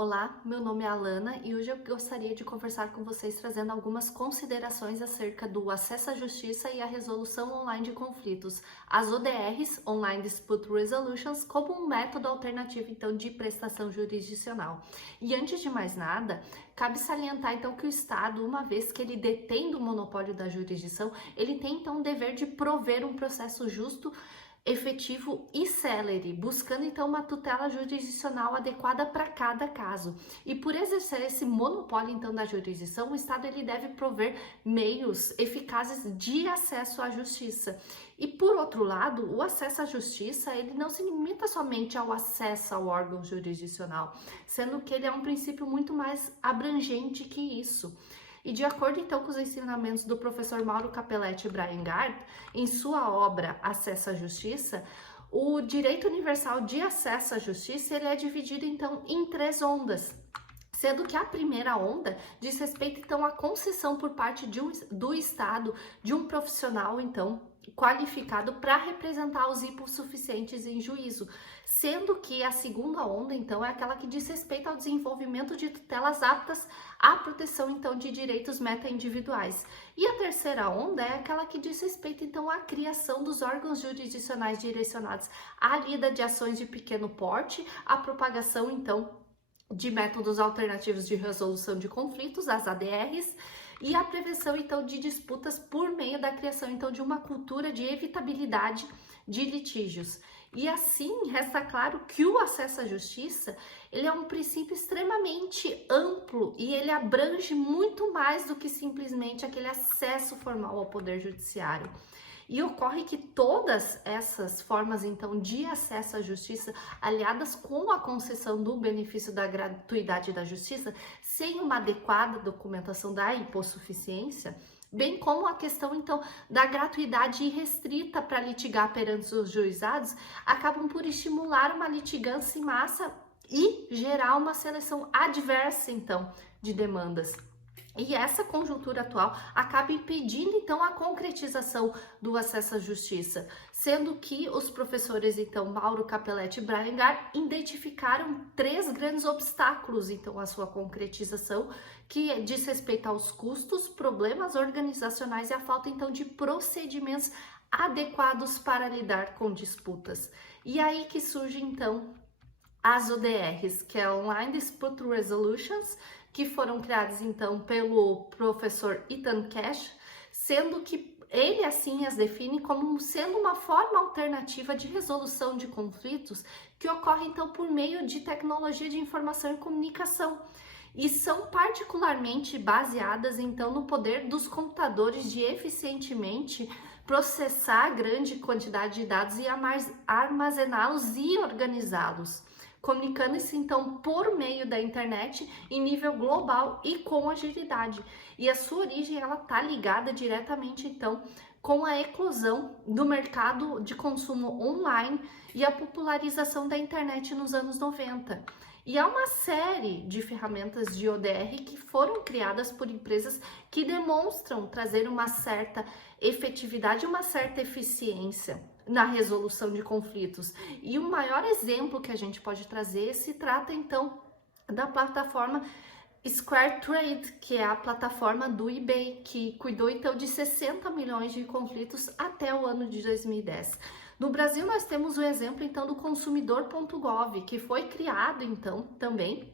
Olá, meu nome é Alana e hoje eu gostaria de conversar com vocês trazendo algumas considerações acerca do acesso à justiça e à resolução online de conflitos, as ODRs, Online Dispute Resolutions, como um método alternativo então de prestação jurisdicional. E antes de mais nada, cabe salientar então que o Estado, uma vez que ele detém o monopólio da jurisdição, ele tem então o dever de prover um processo justo, efetivo e célere, buscando então uma tutela jurisdicional adequada para cada caso. E por exercer esse monopólio então da jurisdição, o Estado ele deve prover meios eficazes de acesso à justiça. E por outro lado, o acesso à justiça, ele não se limita somente ao acesso ao órgão jurisdicional, sendo que ele é um princípio muito mais abrangente que isso. E de acordo então com os ensinamentos do professor Mauro Capelletti Braingart, em sua obra Acesso à Justiça, o direito universal de acesso à justiça ele é dividido então em três ondas. Sendo que a primeira onda diz respeito então à concessão por parte do Estado de um profissional então qualificado para representar os hipossuficientes em juízo, sendo que a segunda onda então é aquela que diz respeito ao desenvolvimento de tutelas aptas à proteção então de direitos meta-individuais. E a terceira onda é aquela que diz respeito então à criação dos órgãos jurisdicionais direcionados à lida de ações de pequeno porte, à propagação então de métodos alternativos de resolução de conflitos, as ADRs, e a prevenção então de disputas por meio da criação então de uma cultura de evitabilidade de litígios. E assim, resta claro que o acesso à justiça, ele é um princípio extremamente amplo e ele abrange muito mais do que simplesmente aquele acesso formal ao poder judiciário. E ocorre que todas essas formas, então, de acesso à justiça, aliadas com a concessão do benefício da gratuidade da justiça, sem uma adequada documentação da hipossuficiência, bem como a questão, então, da gratuidade irrestrita para litigar perante os juizados, acabam por estimular uma litigância em massa e gerar uma seleção adversa, então, de demandas. E essa conjuntura atual acaba impedindo, então, a concretização do acesso à justiça, sendo que os professores, então, Mauro Capelletti e Braingart, identificaram três grandes obstáculos, então, à sua concretização, que diz respeito aos custos, problemas organizacionais e a falta, então, de procedimentos adequados para lidar com disputas. E aí que surge, então, as ODRs, que é Online Dispute Resolutions, que foram criadas então pelo professor Ethan Cash, sendo que ele assim as define como sendo uma forma alternativa de resolução de conflitos que ocorre então por meio de tecnologia de informação e comunicação. E são particularmente baseadas então no poder dos computadores de eficientemente processar grande quantidade de dados e armazená-los e organizá-los, comunicando-se então por meio da internet em nível global e com agilidade. E a sua origem ela está ligada diretamente então com a eclosão do mercado de consumo online e a popularização da internet nos anos 90. E há uma série de ferramentas de ODR que foram criadas por empresas que demonstram trazer uma certa efetividade, uma certa eficiência na resolução de conflitos. E o maior exemplo que a gente pode trazer se trata então da plataforma SquareTrade, que é a plataforma do eBay, que cuidou então de 60 milhões de conflitos até o ano de 2010. No Brasil nós temos o exemplo então do consumidor.gov, que foi criado então também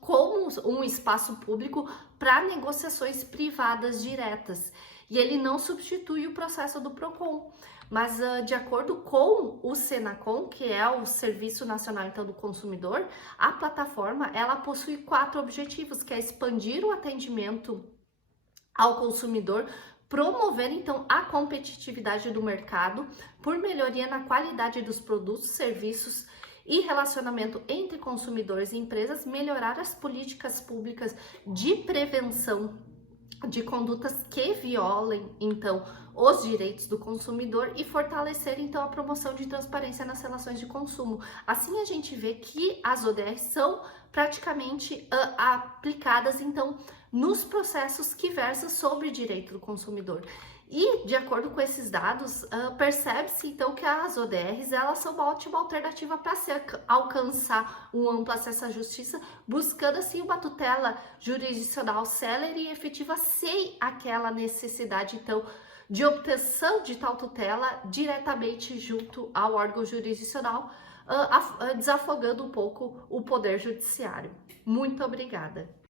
como um espaço público para negociações privadas diretas. E ele não substitui o processo do PROCON, mas de acordo com o Senacom, que é o Serviço Nacional então, do Consumidor, a plataforma ela possui 4 objetivos, que é expandir o atendimento ao consumidor, promover então a competitividade do mercado por melhoria na qualidade dos produtos, serviços e relacionamento entre consumidores e empresas, melhorar as políticas públicas de prevenção de condutas que violem então os direitos do consumidor e fortalecer então a promoção de transparência nas relações de consumo. Assim a gente vê que as ODRs são praticamente aplicadas então nos processos que versam sobre direito do consumidor. E, de acordo com esses dados, percebe-se então que as ODRs elas são uma ótima alternativa para se alcançar um amplo acesso à justiça, buscando assim uma tutela jurisdicional célere e efetiva sem aquela necessidade então de obtenção de tal tutela diretamente junto ao órgão jurisdicional, desafogando um pouco o poder judiciário. Muito obrigada!